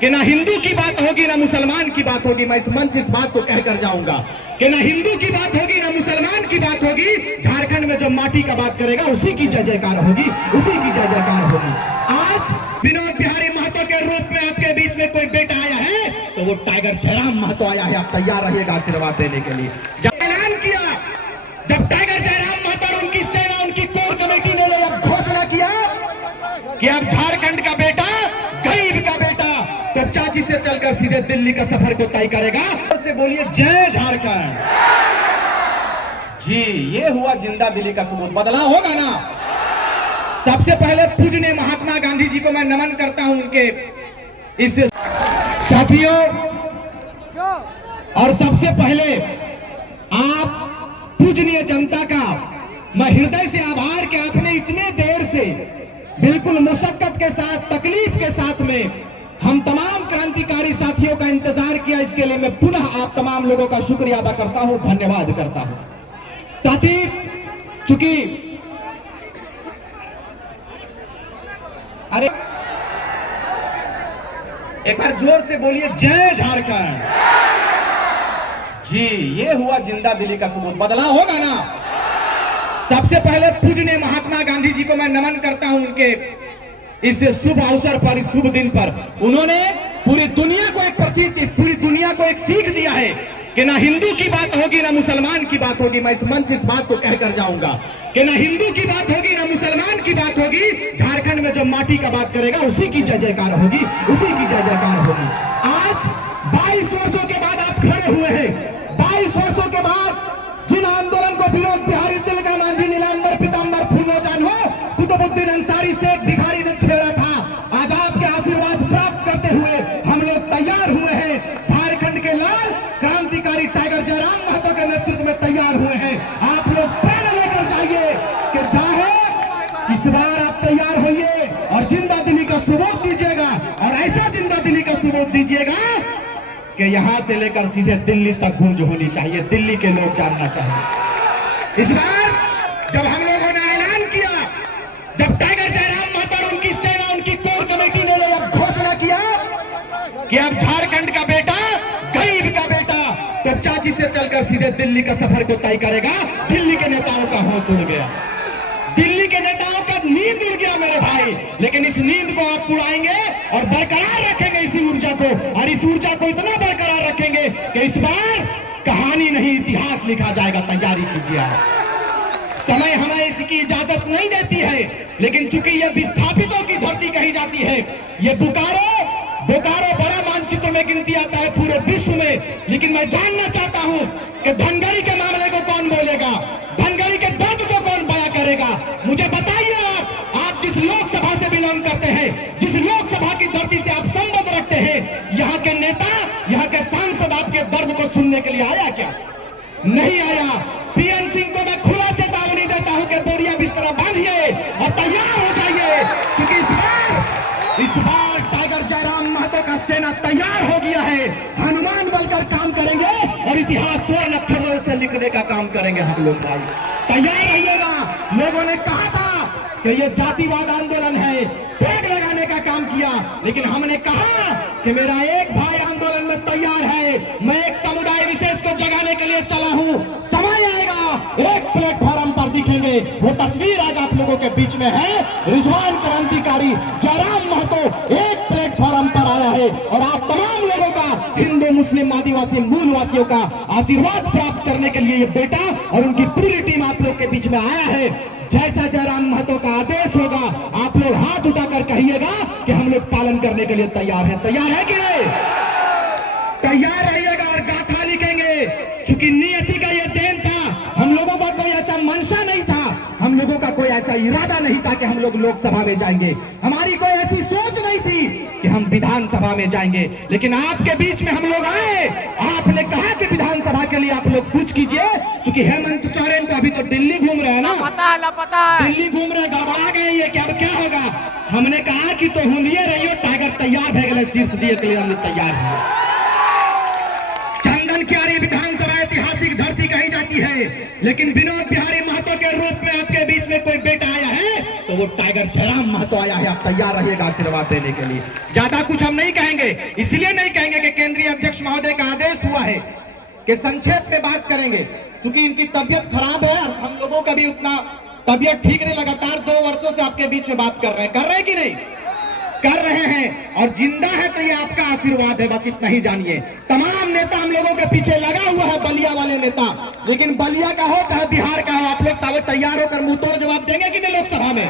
कि ना हिंदू की बात होगी ना मुसलमान की बात होगी। मैं इस मंच इस बात को कहकर जाऊंगा कि ना हिंदू की बात होगी ना मुसलमान की बात होगी। झारखंड में जो माटी का बात करेगा उसी की जय जयकार होगी, उसी की जय जयकार होगी। आज विनोद बिहारी महतो के रूप में आपके बीच में कोई बेटा आया है तो वो टाइगर जयराम महतो आया है। आप तैयार रहिएगा आशीर्वाद देने के लिए। जब ऐलान किया, जब टाइगर जयराम महतो और उनकी सेना, उनकी कोर कमेटी ने यह घोषणा किया कि अब झारखंड का बेटा, गरीब का बेटा, तो चाची से चलकर सीधे दिल्ली का सफर को तय करेगा। उससे बोलिए जय झारखंड। जी, ये हुआ जिंदा दिली का सबूत। बदलाव होगा ना। सबसे पहले पूजनीय महात्मा गांधी जी को मैं नमन करता हूं उनके इस साथियों। और सबसे पहले आप पूजनीय जनता का मैं हृदय से आभार कि आपने इतने देर से बिल्कुल मुशक्कत के साथ, तकलीफ के साथ में हम तमाम क्रांतिकारी साथियों का इंतजार किया। इसके लिए मैं पुनः आप तमाम लोगों का शुक्रिया अदा करता हूं, धन्यवाद करता हूं। साथी, चूंकि अरे एक बार जोर से बोलिए जय झारखंड। जी, ये हुआ जिंदा दिली का सबूत। बदलाव होगा ना। सबसे पहले पूजनीय महात्मा गांधी जी को मैं नमन करता हूं उनके इस शुभ अवसर पर, इस शुभ दिन पर। उन्होंने पूरी दुनिया को एक प्रतीक, पूरी दुनिया को एक सीख दिया है कि ना हिंदू की बात होगी ना मुसलमान की बात होगी। मैं इस मंच इस बात को कहकर जाऊंगा कि ना हिंदू की बात होगी ना मुसलमान की बात होगी। झारखंड में जो माटी का बात करेगा उसी की जय जयकार होगी, उसी की जय जयकार होगी। आज 22 वर्षों के बाद आप खड़े हुए हैं। 22 वर्षों के बाद जिन आंदोलन को विनोद बिहारी, तिलका मांझी, नीलांबर पीतांबर, फूलो जानो, कुतुबुद्दीन अंसारी, शेख भिखारी ने छेड़ा था, आज आपके आशीर्वाद प्राप्त करते हुए हम लोग तैयार हुए हैं। झारखंड के लाल क्रांतिकारी टाइगर जयराम महतो के नेतृत्व में तैयार हुए हैं। आप लोग प्रेरणा लेकर जाइए कि चाहे इस बार आप तैयार होइए और जिंदा दिली का सबूत दीजिएगा। और ऐसा जिंदा दिली का सबूत दीजिएगा कि यहां से लेकर सीधे दिल्ली तक गूंज होनी चाहिए, दिल्ली के लोग जानना चाहिए। इस बार जब हम लोगों ने ऐलान किया, जब टाइगर जयराम महतो और उनकी सेना, उनकी कोर कमेटी ने यह घोषणा किया कि अब झारखंड का बेटा, गरीब का बेटा, तो चाची से चलकर सीधे दिल्ली का सफर को तय करेगा। दिल्ली के नेताओं का होश उड़ गया, दिल्ली के नेताओं का नींद उड़ गया मेरे भाई। लेकिन इस नींद को आप उड़ाएंगे और बरकरार रखेंगे इसी ऊर्जा को, और इस ऊर्जा को इतना बरकरार रखेंगे कि इस बार कहानी नहीं इतिहास लिखा जाएगा। तैयारी कीजिए आप। समय हमें इसकी इजाजत नहीं देती है, लेकिन चूंकि यह विस्थापितों की धरती कही जाती है, ये बोकारो बड़ा मानचित्र में गिनती आता है पूरे विश्व में। लेकिन मैं जानना चाहता हूं कि धनगढ़ी के मामले को कौन बोलेगा, धनगढ़ी के दर्द को कौन बयां करेगा। मुझे बताइए आप जिस लोकसभा से बिलोंग करते हैं, जिस लोकसभा की धरती से आप संबंध रखते हैं, यहाँ के नेता, यहाँ के सांसद आपके दर्द को सुनने के लिए आया क्या? नहीं आया। पीएन सिंह को मैं खुला चेतावनी देता हूं कि बोरिया बिस्तरा बांधिए और तैयार हो जाइए, क्योंकि इस बार टाइगर जयराम महतो का सेना तैयार हो गया है। हनुमान बनकर काम करेंगे और इतिहास स्वर्ण अक्षरों से लिखने का काम करेंगे हम लोग भाई। तैयार रहिएगा। लोगों ने कहा था कि ये जातिवाद आंदोलन है, टैग लगाने का काम किया, लेकिन हमने कहा कि मेरा एक भाई आंदोलन में तैयार है। मैं एक समुदाय विशेष को जगाने के लिए चला हूं। समय आएगा, एक प्लेटफॉर्म पर दिखेंगे। वो तस्वीर आज आप लोगों के बीच में है। रिजवान क्रांतिकारी जयराम महतो एक प्लेटफॉर्म पर आया है और आप तमाम लोगों का, हिंदू, मुस्लिम, आदिवासी, मूलवासियों का आशीर्वाद प्राप्त करने के लिए ये बेटा और उनकी पूरी टीम आप लोग के बीच में आया है। जैसा जयराम महतो का आदेश होगा, आप लोग हाथ उठाकर कहिएगा कि हम लोग पालन करने के लिए तैयार हैं। तैयार है कि नहीं? तैयार रहिएगा और गाथा लिखेंगे। चूंकि नियति का ये देन था, हम लोगों का कोई ऐसा मंशा नहीं था, हम लोगों का कोई ऐसा इरादा नहीं था कि हम लोग लोकसभा में जाएंगे। हमारी कोई ऐसी सोच नहीं थी कि हम विधानसभा में जाएंगे। लेकिन आपके बीच में हम लोग आए, आपने कहा कि विधानसभा के लिए आप लोग कुछ कीजिए। क्योंकि हेमंत सोरेन को अभी तो दिल्ली घूम रहे हैं ना, पता है दिल्ली घूम रहे, गड़बड़ा गए ये कि अब क्या होगा। हमने कहा कि तो हुंदिए रहियो, टाइगर तैयार भे गए, शीर्ष दिए के लिए हमने तैयार है। चंदन क्यारी विधानसभा ऐतिहासिक धरती कही जाती है, लेकिन विनोद बिहारी महतो के रूप में आपके बीच में कोई बेटा आया है तो तो वो टाइगर जयराम महतो आया है। आप तैयार रहिएगा आशीर्वाद देने के लिए। ज्यादा कुछ हम नहीं कहेंगे, इसलिए नहीं कहेंगे कि केंद्रीय अध्यक्ष महोदय का आदेश हुआ है कि संक्षेप में बात करेंगे, क्योंकि इनकी तबियत खराब है और हम लोगों का भी उतना तबियत ठीक नहीं। लगातार 2 वर्षों से आपके बीच में बात कर रहे हैं कि नहीं कर रहे हैं, और जिंदा है तो ये आपका आशीर्वाद है, बस इतना ही जानिए। तमाम नेता हम लोगों के पीछे लगा हुआ है, बलिया वाले नेता, लेकिन बलिया का हो चाहे बिहार का हो, आप लोग तैयार होकर मुंह तोड़ जवाब देंगे कि नहीं लोकसभा में?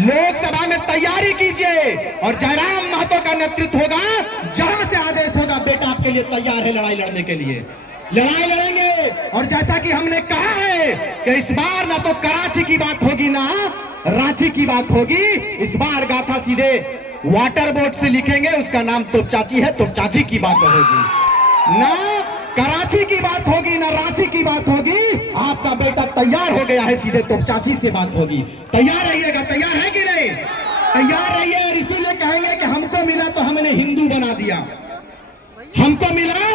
लोकसभा में तैयारी कीजिए और जयराम महतो का नेतृत्व होगा। जहां से आदेश होगा, बेटा आपके लिए तैयार है लड़ाई लड़ने के लिए। लड़ाई लड़ेंगे, और जैसा कि हमने कहा है कि इस बार ना तो कराची की बात होगी ना रांची की बात होगी, इस बार गाथा सीधे वाटर बोर्ड से लिखेंगे, उसका नाम तोपचाची है, तोपचाची की बात होगी। ना कराची की बात होगी ना रांची की बात होगी, आपका बेटा तैयार हो गया है, सीधे तोपचाची से बात होगी। तैयार रहिएगा, तैयार है कि नहीं? तैयार रहिए। और इसीलिए कहेंगे कि हमको मिला तो हमने हिंदू बना दिया, हमको मिला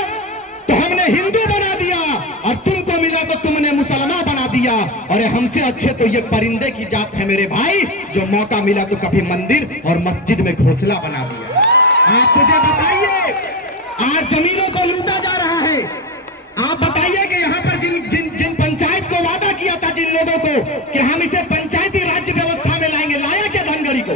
तो हमने हिंदू बना दिया, और तुमको मिला तो तुमने मुसलमान बना दिया। और हमसे अच्छे तो ये परिंदे की जात है मेरे भाई, जो मौका मिला तो कभी मंदिर और मस्जिद में घोंसला बना दिया। आप मुझे बताइए, आज जमीनों को लूटा जा रहा है। आप बताइए कि यहाँ पर जिन पंचायत को वादा किया था, जिन लोगों को कि हम इसे पंचायती राज्य व्यवस्था में लाएंगे, लाया क्या धनगढ़ी को?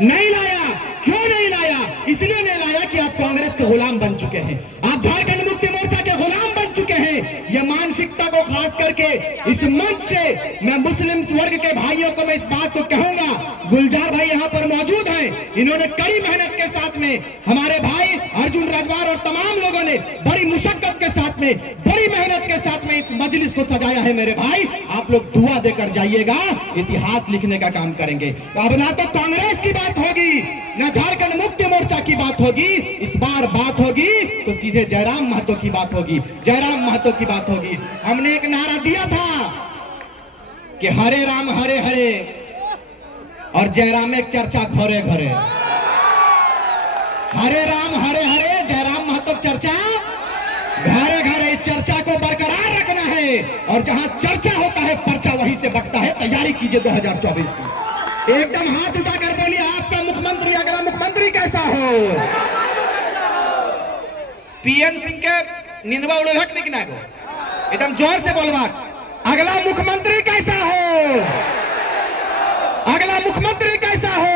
नहीं लाया। क्यों नहीं लाया? इसलिए नहीं लाया कि आप कांग्रेस के गुलाम बन चुके हैं, आप झारखंड मुक्ति मोर्चा के गुलाम बन चुके हैं। यह मानसिकता को खास करके इस मंच से मैं मुस्लिम वर्ग के भाइयों को मैं इस बात को कहूंगा, गुलजार भाई यहाँ पर मौजूद हैं, इन्होंने कड़ी मेहनत के साथ में, हमारे भाई अर्जुन राजवार और तमाम लोगों ने बड़ी मुशक्कत के साथ में, बड़ी मेहनत के साथ में इस मजलिस को सजाया है। मेरे भाई, आप लोग दुआ देकर जाइएगा, इतिहास लिखने का काम करेंगे। अब ना तो कांग्रेस की बात होगी, ना झारखंड मुक्ति मोर्चा की बात होगी, इस बार बात होगी तो सीधे जयराम महतो की बात होगी, जयराम महतो की बात होगी। हमने एक नारा दिया था कि हरे राम हरे हरे, और जयराम एक चर्चा घरे घरे। हरे राम हरे हरे, जयराम महतो चर्चा घरे घरे। इस चर्चा को बरकरार रखना है, और जहां चर्चा होता है पर्चा वहीं से बढ़ता है। तैयारी कीजिए 2024 की। एकदम हाथ उठाकर बोलिए, आपका मुख्यमंत्री, अगला मुख्यमंत्री कैसा हो? पीएन सिंह के निंदवा उड़क निकना को एकदम जोर से बोलवा, अगला मुख्यमंत्री कैसा हो? अगला मुख्यमंत्री कैसा हो?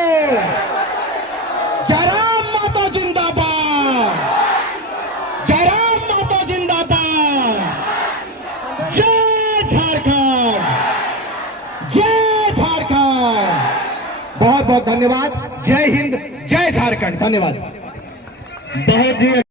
जयराम महतो जिंदाबाद, जयराम महतो जिंदाबाद। जय झारखंड, जय झारखंड। बहुत बहुत धन्यवाद। जय हिंद, जय झारखंड। धन्यवाद बहुत जी।